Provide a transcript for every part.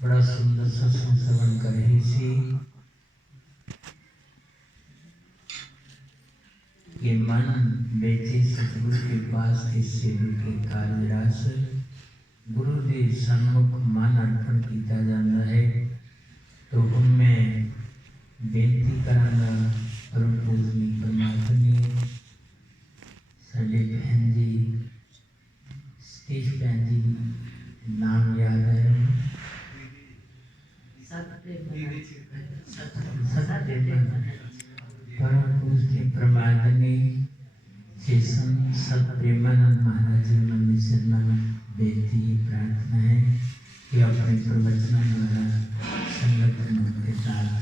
बड़ा सुंदर सत्संग श्रवण कर रही थी। ये मन बेचे सतगुरु के पास के सेवी के कार्यरास गुरु के सन्मुख मन अर्पण किया जाता है। तो उनमें बेनती कराना परम पूजनी परमात्मा साडे बहन जी स्टेज बहन जी नाम याद है परम पूज्य परमात्मा शेषन सत्प्रेमानंद महाराज जी में शरणा बेनती प्रार्थना है कि अपने प्रवचन द्वारा संगठन के साथ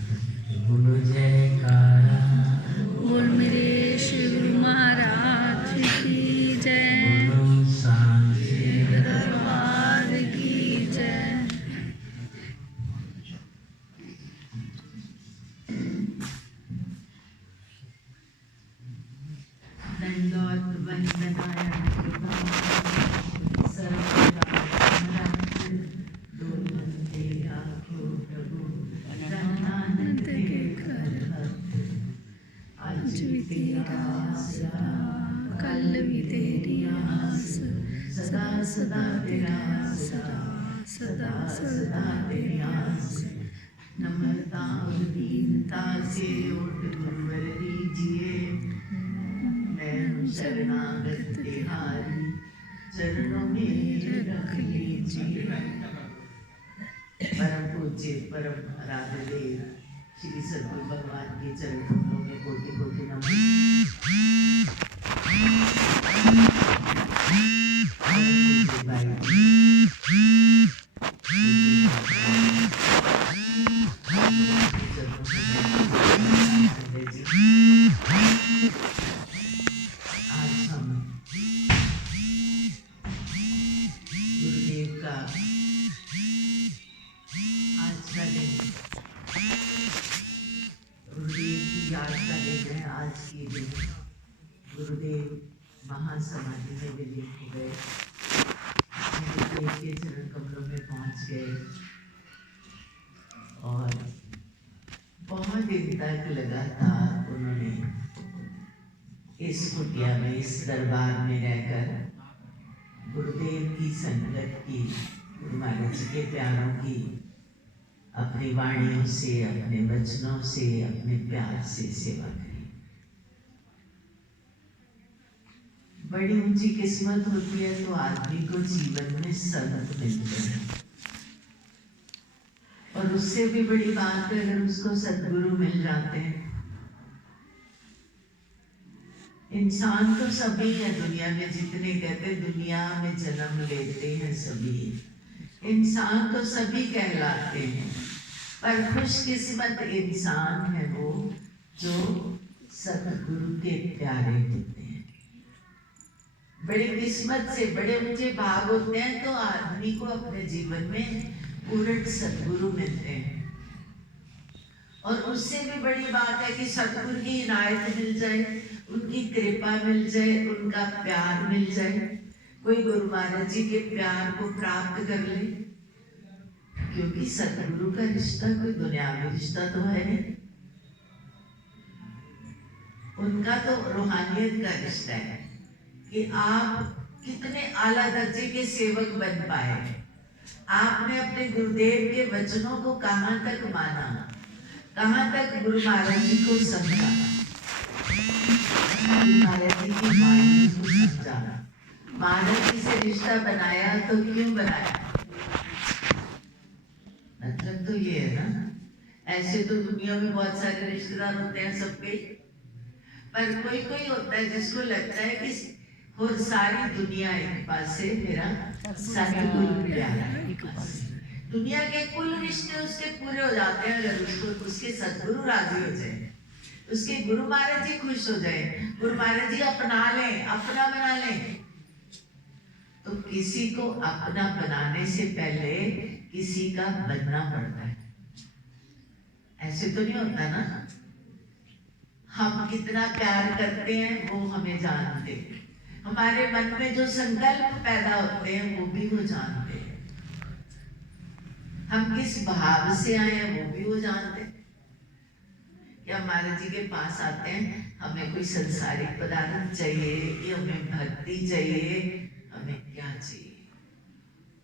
बोलो जयकारा। बोल मेरे शिव महाराज की जय। बोलो सांची दरबार की जय। दंडोत वंदनाय आज भी तेरा आसरा, कल भी तेरी आस, सदा सदा तेरा आसरा, सदा सदा तेरी आस। नम्रता और दीनता से उठ गुरुवर दीजिए। मैं हूँ शरणागत तिहारी, चरणों में रख लीजिए। परम पूज्य परम आराध्य देव श्री सद्गुरु भगवान के चरण कमलों में कोटि कोटि नमन। आज हम गुरुदेव का आज का दिन गुरुदेव की याद का दिन है। आज के दिन गुरुदेव महासमाधि में विलीन हो गए, गुरुदेव के चरण कमलों में पहुंच गए और बहुत दिन तक लगातार उन्होंने इस कुटिया में इस दरबार में रहकर गुरुदेव की संगत की, गुरु महाराज के प्यारों की अपनी वाणियों से, अपने वचनों से, अपने प्यार से सेवा करी। बड़ी ऊंची किस्मत होती है तो आदमी को जीवन में संत मिलते हैं, और उससे भी बड़ी बात है अगर उसको सद्गुरु मिल जाते हैं। इंसान तो सभी है दुनिया में, जितने कहते दुनिया में जन्म लेते हैं सभी, इंसान तो सभी कहलाते हैं, पर खुशकिस्मत इंसान है वो जो सतगुरु के प्यारे होते हैं। बड़ी किस्मत से बड़े ऊंचे भाग होते हैं तो आदमी को अपने जीवन में पूर्ण सतगुरु मिलते हैं। और उससे भी बड़ी बात है कि सतगुरु की इनायत मिल जाए, उनकी कृपा मिल जाए, उनका प्यार मिल जाए। कोई गुरु महाराज जी के प्यार को प्राप्त कर ले, क्योंकि सतगुरु का रिश्ता कोई दुनियावी रिश्ता तो है नहीं, उनका तो रूहानियत का रिश्ता है कि आप कितने आला दर्जे के सेवक बन पाए। आपने अपने गुरुदेव के वचनों को कहाँ तक माना, कहाँ तक गुरु महाराज जी को समझा, गुरु महाराज जी की वाणी को समझा, महाराज जी से रिश्ता बनाया तो क्यों बनाया। मतलब तो ये है ना, ऐसे तो दुनिया में बहुत सारे रिश्तेदार होते हैं सबके, पर कोई कोई होता है जिसको लगता है कि और सारी दुनिया एक पास से, मेरा सतगुरु प्यारा एक पास। दुनिया के कुल रिश्ते उसके पूरे हो जाते हैं अगर उसको उसके सतगुरु राजी हो जाए, उसके गुरु महाराज जी खुश हो जाए, गुरु महाराज जी अपना लें, अपना बना लें। तो किसी को अपना बनाने से पहले किसी का बनना पड़ता है। ऐसे तो नहीं होता ना, हम कितना प्यार करते हैं वो हमें जानते हैं, हमारे मन में जो संकल्प पैदा होते हैं वो भी वो जानते हैं। हम किस भाव से आए हैं वो भी वो जानते हैं। या महाराज जी के पास आते हैं, हमें कोई संसारिक पदार्थ चाहिए कि हमें भक्ति चाहिए, हमें क्या चाहिए?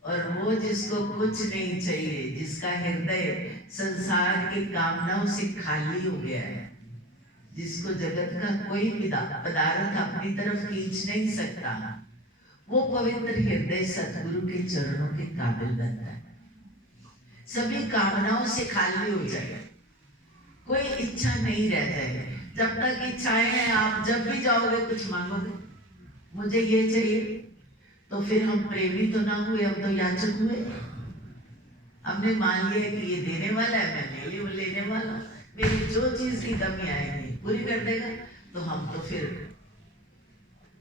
और वो जिसको कुछ नहीं चाहिए, जिसका हृदय संसार की कामनाओं से खाली हो गया है, जिसको जगत का कोई पदार्थ अपनी तरफ खींच नहीं सकता, वो पवित्र हृदय सतगुरु के चरणों के काबिल बनता है। सभी कामनाओं से खाली हो जाए, कोई इच्छा नहीं रह जाए। जब तक इच्छाएं हैं, आप जब भी जाओगे कुछ मांगोगे, मुझे ये चाहिए, तो फिर हम प्रेमी तो ना हुए, हम तो याचक हुए। हमने मान लिया कि ये देने वाला है, मैं लेने वाला, मेरी जो चीज की कमी आएगी पूरी कर देगा। तो हम तो फिर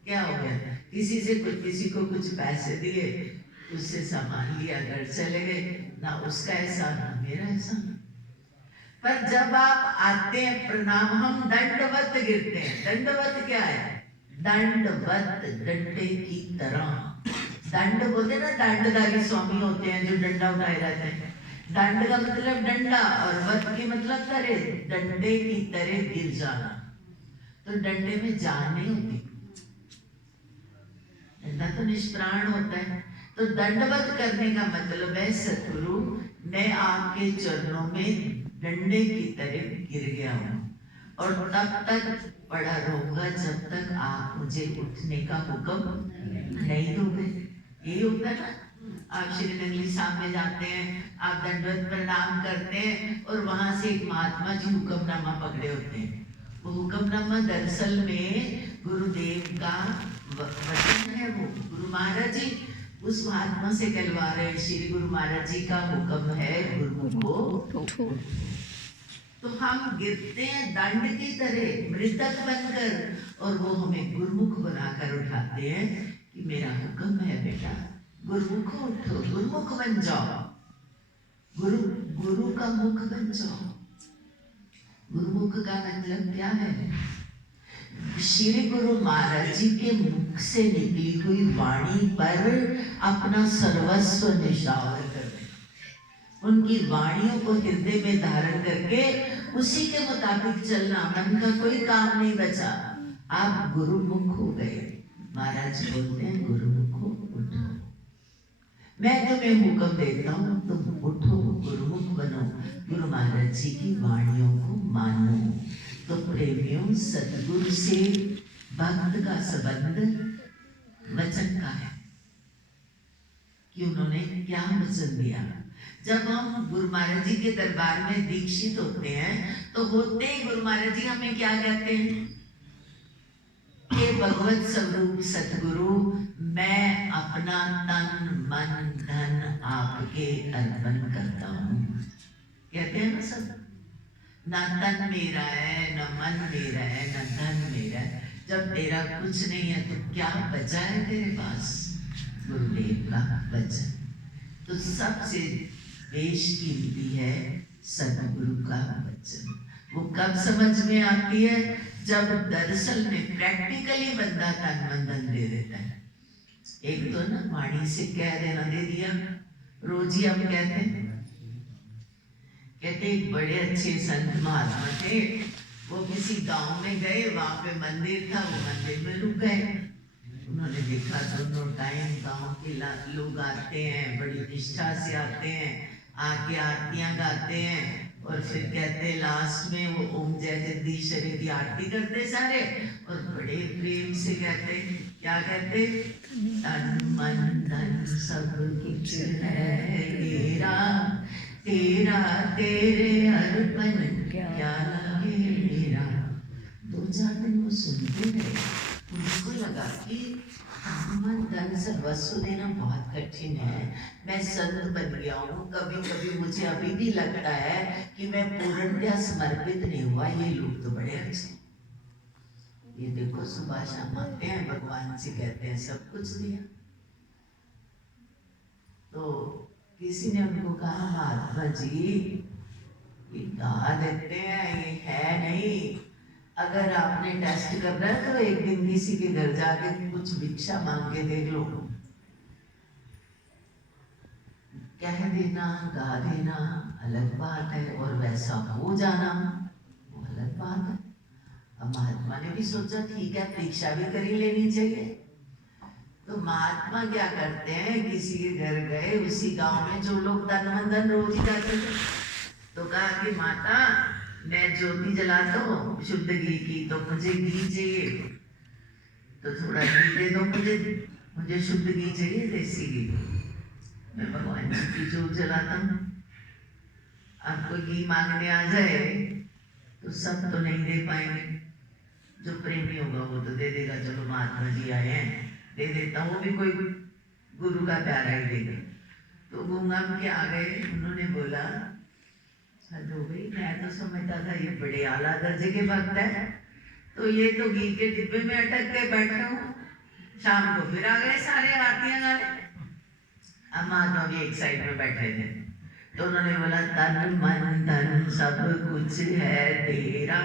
क्या हो गया, किसी को कुछ पैसे दिए, उससे सामान लिया, घर चले गए, ना उसका एहसान ना मेरा एहसान। पर जब आप आते हैं प्रणाम, हम दंडवत गिरते हैं। दंडवत क्या है? दंडवत, डंडे की तरह। दंड बोलते ना, दंडधारी स्वामी होते हैं जो डंडा उठाए रहते हैं। दंड का मतलब डंडा और वत की मतलब करे, डंडे की तरह गिर जाना। तो डंडे में जान नहीं होती, डंडा तो निष्प्राण होता है। तो दंडवत करने का मतलब है सतगुरु मैं आपके चरणों में डंडे की तरह गिर गया हूँ, और तब तक पड़ा रहूंगा जब तक आप मुझे उठने का हुक्म नहीं दोगे। यही होता है ना। आप श्री नंगली साहब में जाते हैं, आप दंडवत प्रणाम करते हैं, और वहां से एक महात्मा जी हुक्मनामा पकड़े होते हैं। वो हुक्मनामा दरअसल में गुरुदेव का वचन है। वो गुरु महाराज जी उस महात्मा से कहलवा रहे, श्री गुरु महाराज जी का हुक्म है गुरुमुखो। तो हम गिरते हैं दंड की तरह मृतक बनकर, और वो हमें गुरुमुख बनाकर उठाते हैं कि मेरा हुक्म है बेटा, गुरुमुख उठो, गुरुमुख बन जाओ, गुरु का मुख बन जाओ। गुरुमुख का मतलब क्या है? श्री गुरु महाराज जी के मुख से निकली हुई वाणी पर अपना सर्वस्व निछावर कर देना, उनकी वाणियों को हृदय में धारण करके उसी के मुताबिक चलना। मन का कोई काम नहीं बचा, आप गुरुमुख हो गए। महाराज बोलते हैं गुरुमुख उठो, मैं तुम्हें हुक्म देता हूँ, तुम उठो, गुरुमुख बनो, गुरु महाराज जी की वाणियों को मानो। तो प्रेमियों, सतगुरु से भक्त का संबंध वचन का है कि उन्होंने क्या वचन दिया। जब हम गुरु महाराज जी के दरबार में दीक्षित होते हैं, तो होते ही गुरु महाराज जी हमें क्या कहते हैं कि भगवत स्वरूप सतगुरु मैं अपना तन मन धन आपके अर्पण करता हूँ। कहते हैं ना सब, ना तन मेरा है, ना मन मेरा है, ना धन मेरा है। जब तेरा कुछ नहीं है तो क्या बचा है तेरे पास? गुरुदेव का वचन। तो सबसे बेशकीमती है सतगुरु का वचन। वो कब समझ में आती है? जब दरअसल में प्रैक्टिकली बंदा तन मन धन दे देता है। एक तो ना वाणी से कह देना, दे दिया, रोज ही हम कहते हैं। कहते एक बड़े अच्छे संत महात्मा थे, वो किसी गांव में गए, वहां पे मंदिर था, वो मंदिर में रुक गए। उन्होंने देखा दोनों टाइम गांव के लोग आते हैं, बड़ी निष्ठा से आते हैं, आके आरतियां गाते हैं, और फिर कहते लास्ट में वो ओम जय जगदीश्वरी की आरती करते सारे, और बड़े प्रेम से कहते, क्या कहते? तन मन धन सब कुछ है तेरा, तेरा तेरे अर्पण क्या लगे मेरा। दो चार दिन वो सुनते रहे, उनको लगा कि मन धन सर्वस्व देना बहुत कठिन है। मैं संत बन गया हूँ, कभी कभी मुझे अभी भी लगता है कि मैं पूर्णतया समर्पित नहीं हुआ। ये लोग तो बड़े अच्छे, ये देखो सुबह शाम आते हैं, भगवान से कहते हैं सब कुछ दिया। तो किसी ने उनको कहा, महात्मा जी ये गा देते हैं, ये है नहीं, अगर आपने टेस्ट करना है तो एक दिन किसी के घर जाके कुछ भिक्षा मांग के देख लो, कह देना गा देना अलग बात है, और वैसा हो जाना वो अलग बात है। अब महात्मा ने भी सोचा ठीक है परीक्षा भी कर ही लेनी चाहिए, तो महात्मा क्या करते हैं, किसी के घर गए, उसी गांव में जो लोग धन रोज ही जाते थे, तो कहा कि माता मैं ज्योति जलाता हूँ शुद्ध घी की, तो मुझे घी चाहिए, तो थोड़ा घी दे दो मुझे शुद्ध घी चाहिए, देसी घी, मैं भगवान जी की ज्योत जलाता हूँ। आपको घी मांगने आ जाए तो सब तो नहीं दे पाएंगे, जो प्रेमी होगा वो तो दे देगा, चलो महात्मा जी आए हैं दे देता हूँ, वो भी कोई गुरु का प्यारा ही देगा। तो गूंगा के आ गए, उन्होंने बोला हद हो गई, मैं तो समझता था ये बड़े आला दर्जे के भक्त है, तो ये तो घी के डिब्बे में अटक के बैठे हूँ। शाम को फिर आ गए सारे आरतियां गाने, अब महात्मा भी एक साइड में बैठे थे, तो उन्होंने बोला तन मन धन सब कुछ है तेरा,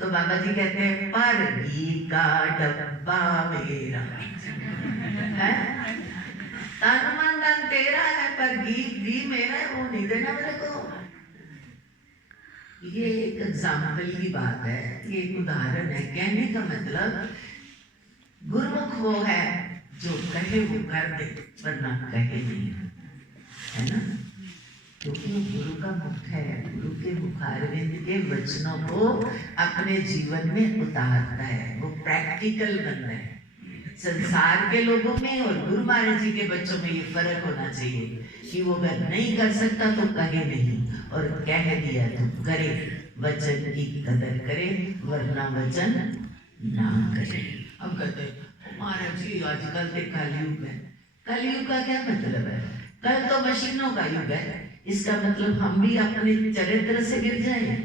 तो बाबा जी कहते हैं पर घी का डब्बा मेरा है, तन मन धन तेरा है पर घी मेरा है, वो नहीं देना मेरे को। ये एक एग्जाम्पल की बात है, ये एक उदाहरण है। कहने का मतलब गुरुमुख वो है जो कहे वो कर दे, वरना कहे नहीं, है ना, क्योंकि गुरु का मुख है, गुरु के मुखारविंद के वचनों को अपने जीवन में उतारता है, वो प्रैक्टिकल बनता है। संसार के लोगों में और गुरु महाराज जी के बच्चों में ये फर्क होना चाहिए कि वो अगर नहीं कर सकता तो कहे नहीं, और कह दिया तो करे, वचन की कदर करे, वरना वचन ना करे। अब कहते महाराज जी आजकल तो कलयुग है, कलयुग का क्या मतलब है, कल तो मशीनों का युग है, इसका मतलब हम भी अपने चरित्र से गिर जाए।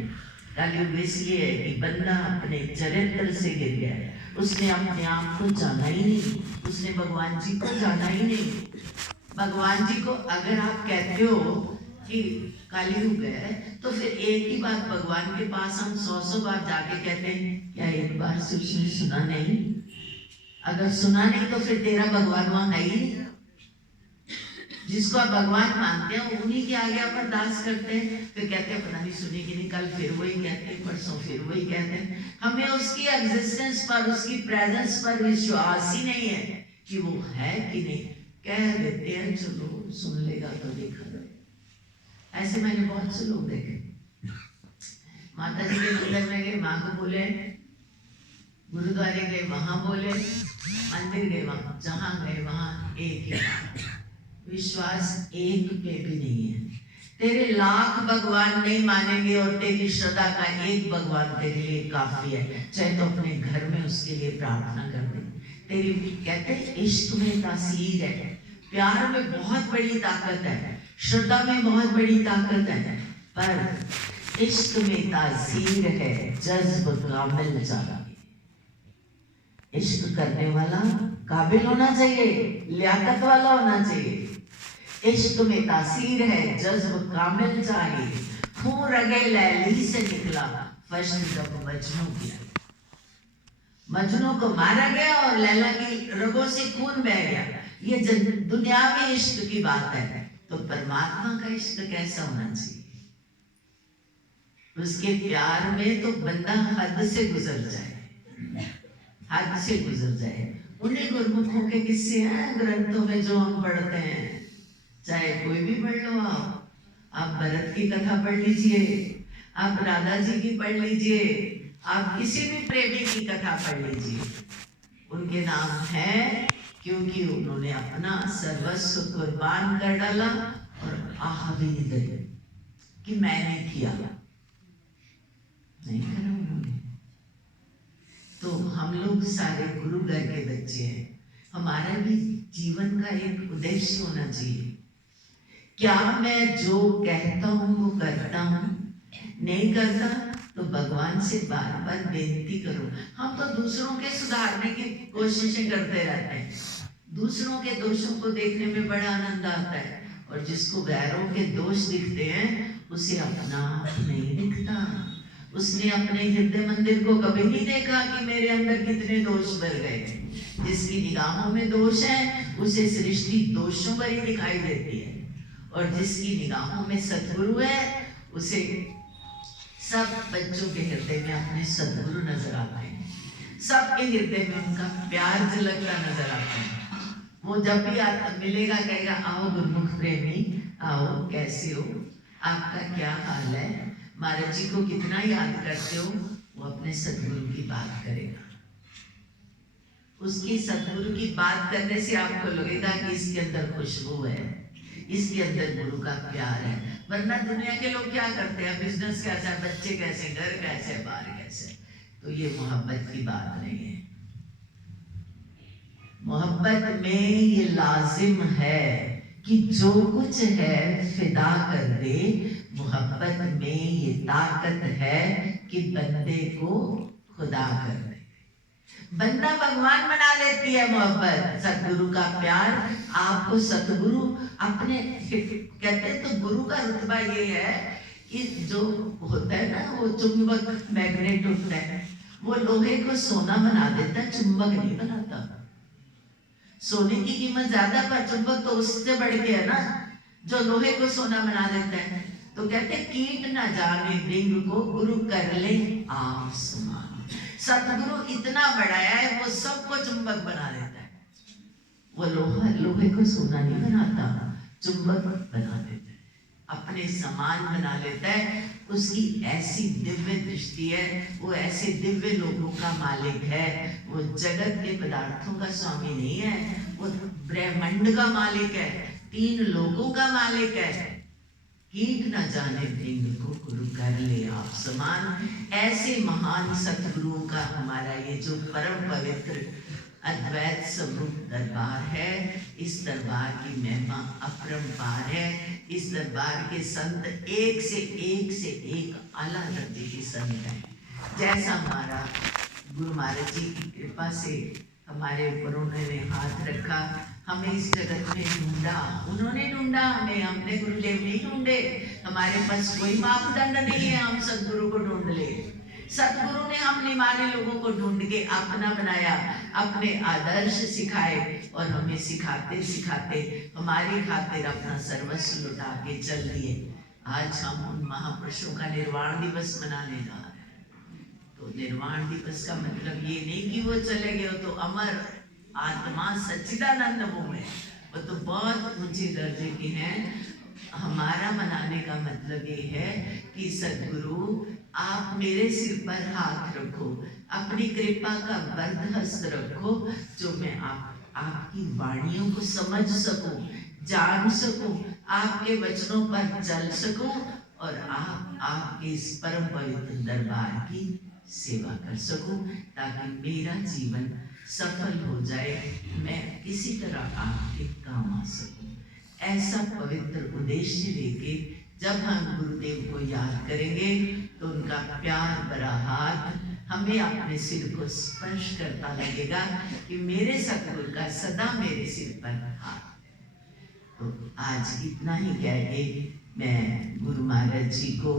कलयुग इसलिए है कि बंदा अपने चरित्र से गिर गया है, उसने अपने आप को जाना ही नहीं, उसने भगवान जी को जाना ही नहीं। भगवान जी को अगर आप कहते हो कि कलयुग है, तो फिर एक ही बात भगवान के पास हम 100 बार जाके कहते हैं, क्या एक बार से उसने सुना नहीं? अगर सुना नहीं तो फिर तेरा भगवान वहां है ही नहीं। जिसको आप भगवान मानते हैं उन्हीं के आगे आप अरदास करते हैं, फिर कहते हैं पता नहीं सुनी कि नहीं, कल फिर वही कहते हैं, परसों फिर वही कहते हैं। हमें उसकी एग्जिस्टेंस पर, उसकी प्रेजेंस पर विश्वास ही नहीं है कि वो है कि नहीं। कह देते हैं चलो सुन लेगा तो देखा जाए। ऐसे मैंने बहुत से लोग देखे, माता जी के मंदिर में गए माँ को बोले, गुरुद्वारे गए वहां बोले, मंदिर गए वहां, जहां गए वहां एक ही बात, विश्वास एक पे भी नहीं है। तेरे लाख भगवान नहीं मानेंगे और तेरी श्रद्धा का एक भगवान तेरे लिए काफी है, चाहे तो अपने घर में उसके लिए प्रार्थना कर दे। तेरी कहते इश्क में तासीर है, प्यार में बहुत बड़ी ताकत है, श्रद्धा में बहुत बड़ी ताकत है, पर इश्क में तासीर है जज्ब कामिल जाना। इश्क करने वाला काबिल होना चाहिए, लियाकत वाला होना चाहिए। इश्क में तासीर है जज्ब कामिल चाहिए। खून रगे लैली से निकला फश्न जब मजनू किया, मजनू को मारा गया और लैला की रगों से खून बह गया। ये दुनियावी इश्क की बात है, तो परमात्मा का इश्क कैसा होना चाहिए? उसके प्यार में तो बंदा हद से गुजर जाए, हद से गुजर जाए। उन्हीं गुरमुखों के किस्से हैं ग्रंथों में जो हम पढ़ते हैं, चाहे कोई भी पढ़ लो आप भरत की कथा पढ़ लीजिए, आप राधा जी की पढ़ लीजिए, आप किसी भी प्रेमी की कथा पढ़ लीजिए, उनके नाम है क्योंकि उन्होंने अपना सर्वस्व कुर्बान कर डाला और आह भी नहीं गए कि मैंने किया, नहीं करा उन्होंने। तो हम लोग सारे गुरु घर के बच्चे हैं, हमारा भी जीवन का एक उद्देश्य होना चाहिए। क्या मैं जो कहता हूँ वो करता हूँ? नहीं करता तो भगवान से बार बार बेनती करो। हम तो दूसरों के सुधारने की कोशिशें करते रहते हैं, दूसरों के दोषों को देखने में बड़ा आनंद आता है, और जिसको गैरों के दोष दिखते हैं उसे अपना नहीं दिखता। उसने अपने हृदय मंदिर को कभी नहीं देखा कि मेरे अंदर कितने दोष भर गए। जिसकी निगाहों में दोष है उसे सृष्टि दोषों भरी दिखाई देती है, और जिसकी निगाहों में सद्गुरु है उसे सब बच्चों के हृदय में अपने सद्गुरु नजर आते हैं। सबके हृदय में उनका प्यार झलकता नजर आता है। वो जब भी मिलेगा कहेगा, आओ गुरुमुख प्रेमी, आओ, कैसे हो, आपका क्या हाल है, महाराज जी को कितना याद करते हो। वो अपने सद्गुरु की बात करेगा। उसकी सद्गुरु की बात करने से आपको लगेगा कि इसके अंदर खुशबू है, इसके अंदर गुरु का प्यार है। वरना दुनिया के लोग क्या करते हैं, बिजनेस कैसा है, बच्चे कैसे, घर कैसे, बाहर कैसे। तो ये मोहब्बत की बात नहीं है। मोहब्बत में ये लाजिम है कि जो कुछ है फिदा कर दे। मोहब्बत में ये ताकत है कि बंदे को खुदा कर दे। बंदा भगवान बना लेती है मोहब्बत। सतगुरु का प्यार आपको सतगुरु अपने कहते हैं। तो गुरु का रुतबा ये है कि जो होता है ना, वो चुंबक मैग्नेट होता है, वो लोहे को सोना बना देता है, चुंबक नहीं बनाता। सोने की कीमत ज्यादा, पर चुंबक तो उससे बढ़ के है ना, जो लोहे को सोना बना देता है। तो कहते कीट ना जाने रिंग को गुरु कर ले आसमान। सतगुरु इतना बड़ा है, वो सबको चुंबक बना देता है। वो लोहे को सोना नहीं बनाता, चुंबक बना देता है, अपने समान बना लेता है। उसकी ऐसी दिव्य दृष्टि है, वो ऐसे दिव्य लोगों का मालिक है। वो जगत के पदार्थों का स्वामी नहीं है, वो ब्रह्मांड का मालिक है, 3 लोगों का मालिक है। कीट न जाने भृंग को गुरु कर ले आप समान। ऐसे महान सतगुरुओं का हमारा ये जो परम पवित्र अद्वैत स्वरूप दरबार है, इस दरबार की महिमा अपरंपार है। इस दरबार के संत एक से एक आला दर्जे के संत हैं। जैसा हमारा गुरु महाराज जी की कृपा से हमारे ऊपर उन्होंने हाथ रखा, हमें इस जगत में ढूंढा, उन्होंने ढूंढा हमें, हमने गुरुदेव नहीं ढूंढे। हमारे पास कोई मापदंड नहीं है हम सदगुरु को ढूंढ ले। सतगुरु ने हम निमाने लोगों को ढूंढ के अपना बनाया, अपने आदर्श सिखाए, और हमें सिखाते सिखाते हमारी खातिर अपना सर्वस्व लुटा के चल दिए। आज हम उन महापुरुषों का निर्वाण दिवस मनाने जा रहे हैं। तो निर्वाण दिवस का मतलब ये नहीं कि वो चले गए, तो अमर आत्मा सच्चिदानंद वो है, वो तो बहुत ऊंचे दर्जे के हैं। हमारा मनाने का मतलब ये है कि सद्गुरु आप मेरे सिर पर हाथ रखो, अपनी कृपा का वरद हस्त रखो, जो मैं आपकी वाणियों को समझ सकूं, जान सकूं, आपके वचनों पर चल सकूं, और आपके इस परम पवित्र दरबार की सेवा कर सकूं, ताकि मेरा जीवन सफल हो जाए, मैं किसी तरह आपके काम आ सकूं। ऐसा पवित्र उद्देश्य लेके जब हम गुरुदेव को याद करेंगे, तो उनका प्यार भरा हाथ हमें अपने सिर को स्पर्श करता लगेगा कि मेरे सतगुरु का सदा मेरे सिर पर हाथ। तो आज इतना ही कह के मैं गुरु महाराज जी को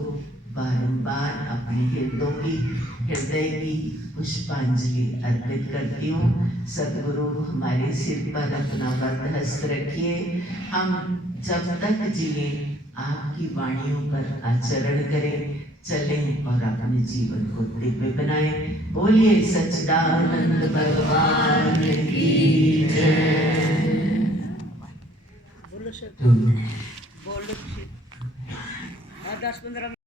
बारंबार अपने हृदय की पुष्पांजलि अर्पित करती हूँ। सतगुरु हमारे सिर पर अपना वरद हस्त रखिए, हम जब तक जिए आपकी वाणियों पर आचरण करें, चलें और अपने जीवन को दिव्य बनाएं। बोलिए सच्चिदानंद भगवान की जय। बोलो 10-15